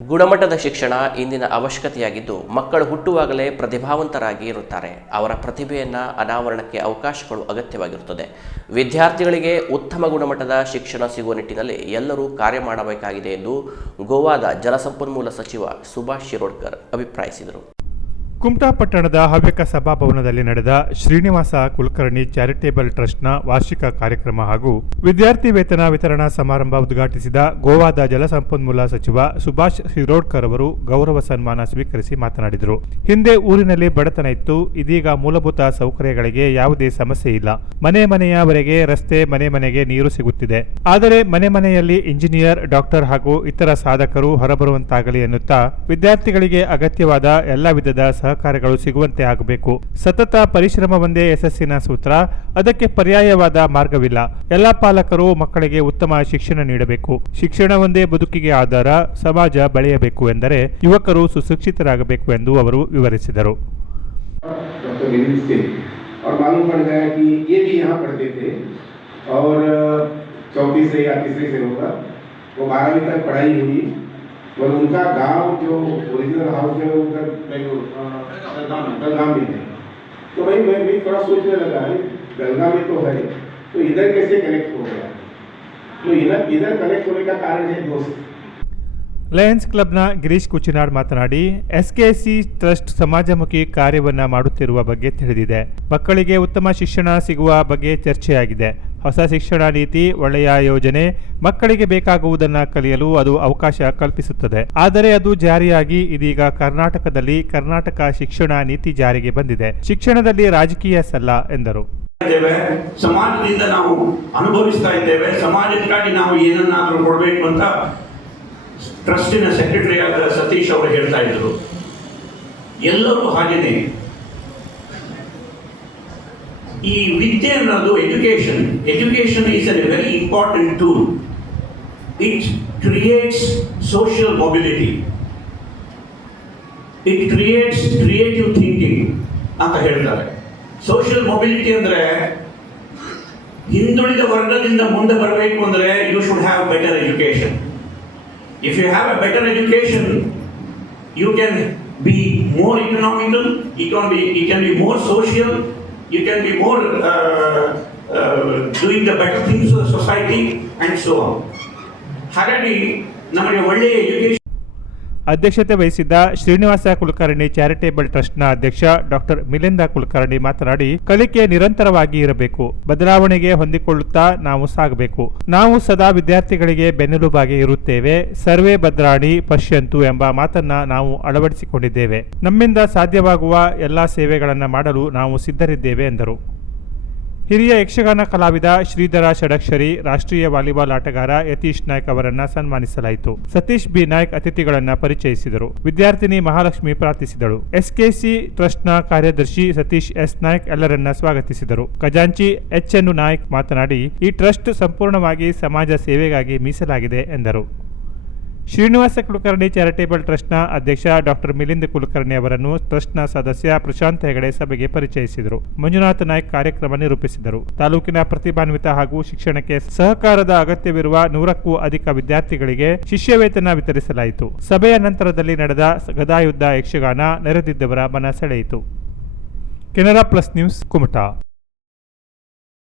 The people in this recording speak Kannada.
ಗುಣಮಟ್ಟದ ಶಿಕ್ಷಣ ಇಂದಿನ ಅವಶ್ಯಕತೆಯಾಗಿದ್ದು, ಮಕ್ಕಳು ಹುಟ್ಟುವಾಗಲೇ ಪ್ರತಿಭಾವಂತರಾಗಿ ಇರುತ್ತಾರೆ. ಅವರ ಪ್ರತಿಭೆಯನ್ನು ಅನಾವರಣಕ್ಕೆ ಅವಕಾಶಗಳು ಅಗತ್ಯವಾಗಿರುತ್ತದೆ. ವಿದ್ಯಾರ್ಥಿಗಳಿಗೆ ಉತ್ತಮ ಗುಣಮಟ್ಟದ ಶಿಕ್ಷಣ ಸಿಗುವ ನಿಟ್ಟಿನಲ್ಲಿ ಎಲ್ಲರೂ ಕಾರ್ಯ ಮಾಡಬೇಕಾಗಿದೆ ಎಂದು ಗೋವಾದ ಜಲಸಂಪನ್ಮೂಲ ಸಚಿವ ಸುಭಾಷ್ ಶಿರೋಡ್ಕರ್ ಅಭಿಪ್ರಾಯಿಸಿದರು. ಕುಮಟಾ ಪಟ್ಟಣದ ಹವ್ಯಕ ಸಭಾಭವನದಲ್ಲಿ ನಡೆದ ಶ್ರೀನಿವಾಸ ಕುಲಕರ್ಣಿ ಚಾರಿಟೇಬಲ್ ಟ್ರಸ್ಟ್ನ ವಾರ್ಷಿಕ ಕಾರ್ಯಕ್ರಮ ಹಾಗೂ ವಿದ್ಯಾರ್ಥಿ ವೇತನ ವಿತರಣಾ ಸಮಾರಂಭ ಉದ್ಘಾಟಿಸಿದ ಗೋವಾದ ಜಲಸಂಪನ್ಮೂಲ ಸಚಿವ ಸುಭಾಷ್ ಶಿರೋಡ್ಕರ್ ಅವರು ಗೌರವ ಸನ್ಮಾನ ಸ್ವೀಕರಿಸಿ ಮಾತನಾಡಿದರು. ಹಿಂದೆ ಊರಿನಲ್ಲಿ ಬಡತನ ಇತ್ತು, ಇದೀಗ ಮೂಲಭೂತ ಸೌಕರ್ಯಗಳಿಗೆ ಯಾವುದೇ ಸಮಸ್ಯೆ ಇಲ್ಲ. ಮನೆಯವರೆಗೆ ರಸ್ತೆ, ಮನೆಗೆ ನೀರು ಸಿಗುತ್ತಿದೆ. ಆದರೆ ಮನೆಯಲ್ಲಿ ಇಂಜಿನಿಯರ್, ಡಾಕ್ಟರ್ ಹಾಗೂ ಇತರ ಸಾಧಕರು ಹೊರಬರುವಂತಾಗಲಿ ಎನ್ನುತ್ತಾ ವಿದ್ಯಾರ್ಥಿಗಳಿಗೆ ಅಗತ್ಯವಾದ ಎಲ್ಲ ವಿಧದ ಸಹಕಾರಗಳು ಸಿಗುವಂತೆ ಆಗಬೇಕು. ಸತತ ಪರಿಶ್ರಮ ಒಂದೇ ಯಶಸ್ಸಿನ ಸೂತ್ರ, ಅದಕ್ಕೆ ಪರ್ಯಾಯವಾದ ಮಾರ್ಗವಿಲ್ಲ. ಎಲ್ಲ ಪಾಲಕರು ಮಕ್ಕಳಿಗೆ ಉತ್ತಮ ಶಿಕ್ಷಣ ನೀಡಬೇಕು. ಶಿಕ್ಷಣ ಒಂದೇ ಬದುಕಿಗೆ ಆಧಾರ, ಸಮಾಜ ಬೆಳೆಯಬೇಕು ಎಂದರೆ ಯುವಕರು ಸುಶಿಕ್ಷಿತರಾಗಬೇಕು ಎಂದು ಅವರು ವಿವರಿಸಿದರು. और उनका गांव जो ओरिजिनल हाउस है उनका बेलगाम में है. तो भाई मैं भी थोड़ा सोचने लगा, बेलगाम में तो है, तो इधर कैसे कनेक्ट हो गया? तो इधर कनेक्ट होने का कारण है दोस्त. ಲಯನ್ಸ್ ಕ್ಲಬ್ನ ಗಿರೀಶ್ ಕುಚಿನಾಡ್ ಮಾತನಾಡಿ, ಎಸ್ಕೆಸಿ ಟ್ರಸ್ಟ್ ಸಮಾಜಮುಖಿ ಕಾರ್ಯವನ್ನು ಮಾಡುತ್ತಿರುವ ಬಗ್ಗೆ ತಿಳಿದಿದೆ. ಮಕ್ಕಳಿಗೆ ಉತ್ತಮ ಶಿಕ್ಷಣ ಸಿಗುವ ಬಗ್ಗೆ ಚರ್ಚೆಯಾಗಿದೆ. ಹೊಸ ಶಿಕ್ಷಣ ನೀತಿ ಒಳ್ಳೆಯ ಯೋಜನೆ, ಮಕ್ಕಳಿಗೆ ಬೇಕಾಗುವುದನ್ನು ಕಲಿಯಲು ಅದು ಅವಕಾಶ ಕಲ್ಪಿಸುತ್ತದೆ. ಆದರೆ ಅದು ಜಾರಿಯಾಗಿ ಇದೀಗ ಕರ್ನಾಟಕದಲ್ಲಿ ಕರ್ನಾಟಕ ಶಿಕ್ಷಣ ನೀತಿ ಜಾರಿಗೆ ಬಂದಿದೆ. ಶಿಕ್ಷಣದಲ್ಲಿ ರಾಜಕೀಯ ಸಲ್ಲ ಎಂದರು. ಸಮಾಜದಿಂದ ನಾವು ಅನುಭವಿಸ್ತಾ ಇದ್ದೇವೆ. ಸಮಾಜಕ್ಕಾಗಿ ನಾವು ಏನನ್ನಾದರೂ ಕೊಡಬೇಕು ಅಂತ ಟ್ರಸ್ಟಿನ ಸೆಕ್ರೆಟರಿ ಆದ ಸತೀಶ್ ಅವರು ಹೇಳ್ತಾ ಇದ್ರು. ಎಲ್ಲರೂ ಹಾಗೇನೆ. ಈ ವಿದ್ಯೆ ಅನ್ನೋದು education is A very important tool. It creates social mobility, it creates creative thinking ಅಂತ ಹೇಳ್ತಾರೆ. ಸೋಷಿಯಲ್ ಮೊಬಿಲಿಟಿ ಅಂದ್ರೆ ಹಿಂದುಳಿದ ವರ್ಗದಿಂದ ಮುಂದೆ ಬರಬೇಕು ಅಂದ್ರೆ you should have better education. If you have a better education, you can be more economical, you can be more social, you can be more doing the better things to the society and so on. ಹಾಗಾಗಿ ನಮಗೆ ಒಳ್ಳೆಯ ಎಜುಕೇಶನ್. ಅಧ್ಯಕ್ಷತೆ ವಹಿಸಿದ್ದ ಶ್ರೀನಿವಾಸ ಕುಲಕರ್ಣಿ ಚಾರಿಟೇಬಲ್ ಟ್ರಸ್ಟ್ನ ಅಧ್ಯಕ್ಷ ಡಾಕ್ಟರ್ ಮಿಲಿಂದ ಕುಲಕರ್ಣಿ ಮಾತನಾಡಿ, ಕಲಿಕೆ ನಿರಂತರವಾಗಿ ಇರಬೇಕು. ಬದಲಾವಣೆಗೆ ಹೊಂದಿಕೊಳ್ಳುತ್ತಾ ನಾವು ಸಾಗಬೇಕು. ನಾವು ಸದಾ ವಿದ್ಯಾರ್ಥಿಗಳಿಗೆ ಬೆನ್ನೆಲುಬಾಗಿ ಇರುತ್ತೇವೆ. ಸರ್ವೇ ಭದ್ರಾಣಿ ಪಶ್ಯಂತು ಎಂಬ ಮಾತನ್ನ ನಾವು ಅಳವಡಿಸಿಕೊಂಡಿದ್ದೇವೆ. ನಮ್ಮಿಂದ ಸಾಧ್ಯವಾಗುವ ಎಲ್ಲಾ ಸೇವೆಗಳನ್ನು ಮಾಡಲು ನಾವು ಸಿದ್ಧರಿದ್ದೇವೆ ಎಂದರು. ಹಿರಿಯ ಯಕ್ಷಗಾನ ಕಲಾವಿದ ಶ್ರೀಧರ ಷಡಕ್ಷರಿ, ರಾಷ್ಟ್ರೀಯ ವಾಲಿಬಾಲ್ ಆಟಗಾರ ಯತೀಶ್ ನಾಯ್ಕ್ ಅವರನ್ನ ಸನ್ಮಾನಿಸಲಾಯಿತು. ಸತೀಶ್ ಬಿ ನಾಯ್ಕ್ ಅತಿಥಿಗಳನ್ನ ಪರಿಚಯಿಸಿದರು. ವಿದ್ಯಾರ್ಥಿನಿ ಮಹಾಲಕ್ಷ್ಮಿ ಪ್ರಾರ್ಥಿಸಿದಳು. ಎಸ್ಕೆಸಿ ಟ್ರಸ್ಟ್ನ ಕಾರ್ಯದರ್ಶಿ ಸತೀಶ್ ಎಸ್ ನಾಯ್ಕ್ ಎಲ್ಲರನ್ನ ಸ್ವಾಗತಿಸಿದರು. ಖಜಾಂಚಿ ಎಚ್.ಎನ್. ನಾಯ್ಕ್ ಮಾತನಾಡಿ, ಈ ಟ್ರಸ್ಟ್ ಸಂಪೂರ್ಣವಾಗಿ ಸಮಾಜ ಸೇವೆಗಾಗಿ ಮೀಸಲಾಗಿದೆ ಎಂದರು. ಶ್ರೀನಿವಾಸ ಕುಲಕರ್ಣಿ ಚಾರಿಟೇಬಲ್ ಟ್ರಸ್ಟ್ನ ಅಧ್ಯಕ್ಷ ಡಾಕ್ಟರ್ ಮಿಲಿಂದ್ ಕುಲಕರ್ಣಿ ಅವರನ್ನು ಟ್ರಸ್ಟ್ನ ಸದಸ್ಯ ಪ್ರಶಾಂತ್ ಹೆಗಡೆ ಸಭೆಗೆ ಪರಿಚಯಿಸಿದರು. ಮಂಜುನಾಥ್ ನಾಯ್ಕ್ ಕಾರ್ಯಕ್ರಮ ನಿರೂಪಿಸಿದರು. ತಾಲೂಕಿನ ಪ್ರತಿಭಾನ್ವಿತ ಹಾಗೂ ಶಿಕ್ಷಣಕ್ಕೆ ಸಹಕಾರದ ಅಗತ್ಯವಿರುವ 100ಕ್ಕೂ ಅಧಿಕ ವಿದ್ಯಾರ್ಥಿಗಳಿಗೆ ಶಿಷ್ಯವೇತನ ವಿತರಿಸಲಾಯಿತು. ಸಭೆಯ ನಂತರದಲ್ಲಿ ನಡೆದ ಗದಾಯುದ್ಧ ಯಕ್ಷಗಾನ ನೆರೆದಿದ್ದವರ ಮನ ಸೆಳೆಯಿತು. Canara plus news, Kumta.